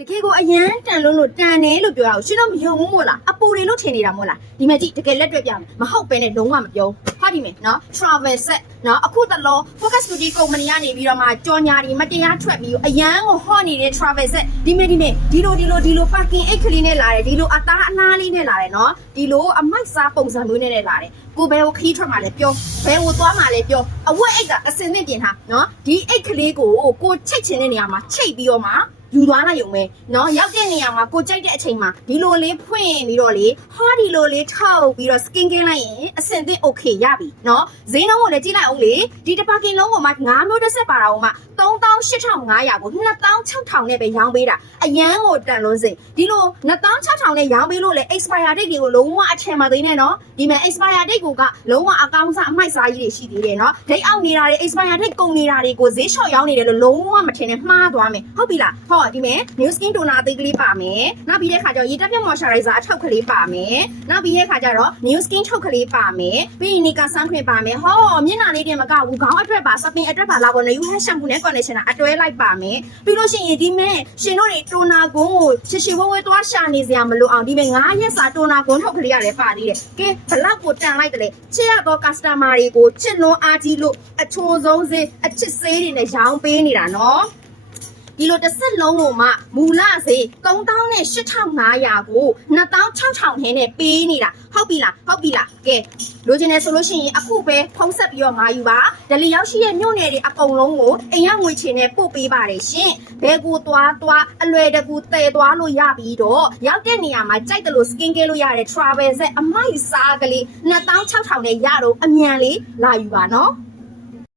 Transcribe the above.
တကယ်ကိုအရန်တန်လို့တန်တယ်လို့ပြောရအောင်ရှင်တို့မယုံဘူးမို့လားအပူတွေလို့ထင်နေတာမို့လားဒီမဲ့ကြည့်တကယ်လက်တွေ့ပြမယ်မဟုတ်ပဲနဲ့လုံးဝမပြောဟာဒီမဲ့နော် travel set နော်အခုတလော focus studio ကုမ္ပဏီကနေပြီးတော့မှကြော်ညာတွေမတရားထွက်ပြီးအရန်ကိုဟော့နေတဲ့ travel set ဒီမဲ့ဒီလို parking အိတ်ကလေးနဲ့လာတယ်ဒီလိုအသားအလားလေးနဲ့လာတယ်နော်ဒီလိုအမိုက်စားပုံစံမျိုးနဲ့လာတယ်ကိုဘယ်ကိုခီးထွက်မှာလဲပြောဘယ်ကိုသွားမှာလဲပြောအဝက်အိတ်ကအစင်သင့်ပြင်ထားနော်ဒီအိတ်ကလေးကိုချိတ်ချင်တဲ့နေရာမှာချိတ်ပြီးတော့မှယူသွားလိုက်ရုံပဲเนาะရောက်တဲ့နေရာမှာကိုကြိုက်တဲ့အချိန်မှာဒီလိုလေးဖွင့်ပြီးတော့လေဟောဒီလိုလေးထောက်ပြီးတော့ skin ကင်းလိုက်ရင်အဆင်သင့် okay ရပြီเนาะဈေးနှုန်းကိုလည်းကြည့်လိုက်အောင်လေဒီတစ်ပါကင်လုံးကိုမှ9မျိုးတစ်ဆက်ပါတာကိုမှ38,500ကို26,000နဲ့ပဲရောင်းပေးတာအရန်ကိုတန်လို့စိဒီလို26,000နဲ့ရောင်းပေးလို့လေ expire date တွေကိုလုံးဝအထင်မသိနဲ့เนาะဒီမှာ expire date ကိုကလုံးဝအကောင်းစားအမိုက်စားကြီးတွေရှိသေးတယ်เนาะ date အောက်နေတာတွေ expire date ကုန်နေတာတွေကိုဈေးလျှော့ရောင်းနေတယ်လို့လုံးဝမထင်နဲ့မှားသွားမယ်ဟုတ်ပြီလားဟောဒီမဲ့ new skin toner အသေးကလေးပါမယ်နောက်ပြီးတဲ့ခါကျတော့ရေတက်ပြတ် moisturizer အထောက်ကလေးပါမယ်နောက်ပြီးတဲ့ခါကျတော့ new skin ထုတ်ကလေးပါမယ်ပြီးရင် Nika sun cream ပါမယ်ဟောမျက်နှာလေးတင်မကဘူးခေါင်းအတွက်ပါ skin အတွက်ပါလာပေါ် new hair shampoo နဲ့ conditioner အတွဲလိုက်ပါမယ်ပြီးလို့ရှိရင်ဒီမဲ့ရှင်တို့တွေ toner ကွန်းကိုရှည်ဝဲသွားရှာနေစရာမလိုအောင်ဒီမဲ့9ရက်စာ toner ကွန်းထုတ်ကလေးရတယ်ပါသေးတယ်ကဲဘလောက်ကိုတန်လိုက်တယ်ချစ်ရတော့ customer တွေကိုချစ်လွန်အားကြီးလို့အချိုးဆုံးစေးအချစ်စေးတွေနဲ့ရောင်းပေးနေတာနော်ဒီလိုတစ်ဆက်လုံးကိုမှမူလဈေး38,500ကို26,000နဲ့ပေးနေတာဟုတ်ပြီလားကဲလိုချင်တယ်ဆိုလို့ရှိရင်အခုပဲဖုံးဆက်ပြီးတော့ငါယူပါဒလီရောက်ရှိရဲ့မြို့နယ်တွေအကုန်လုံးကိုအိမ်ရောက်ငွေချင်နဲ့ပို့ပေးပါတယ်ရှင်ဘဲကိုသွားအလွယ်တကူတည်သွားလို့ရပြီးတော့ရောက်တဲ့နေရာမှာကြိုက်တယ်လို့ skin care လို့ရတဲ့ travel set အမိုက်စားကလေး26,000နဲ့ရတော့အမြန်လေးလာယူပါနော်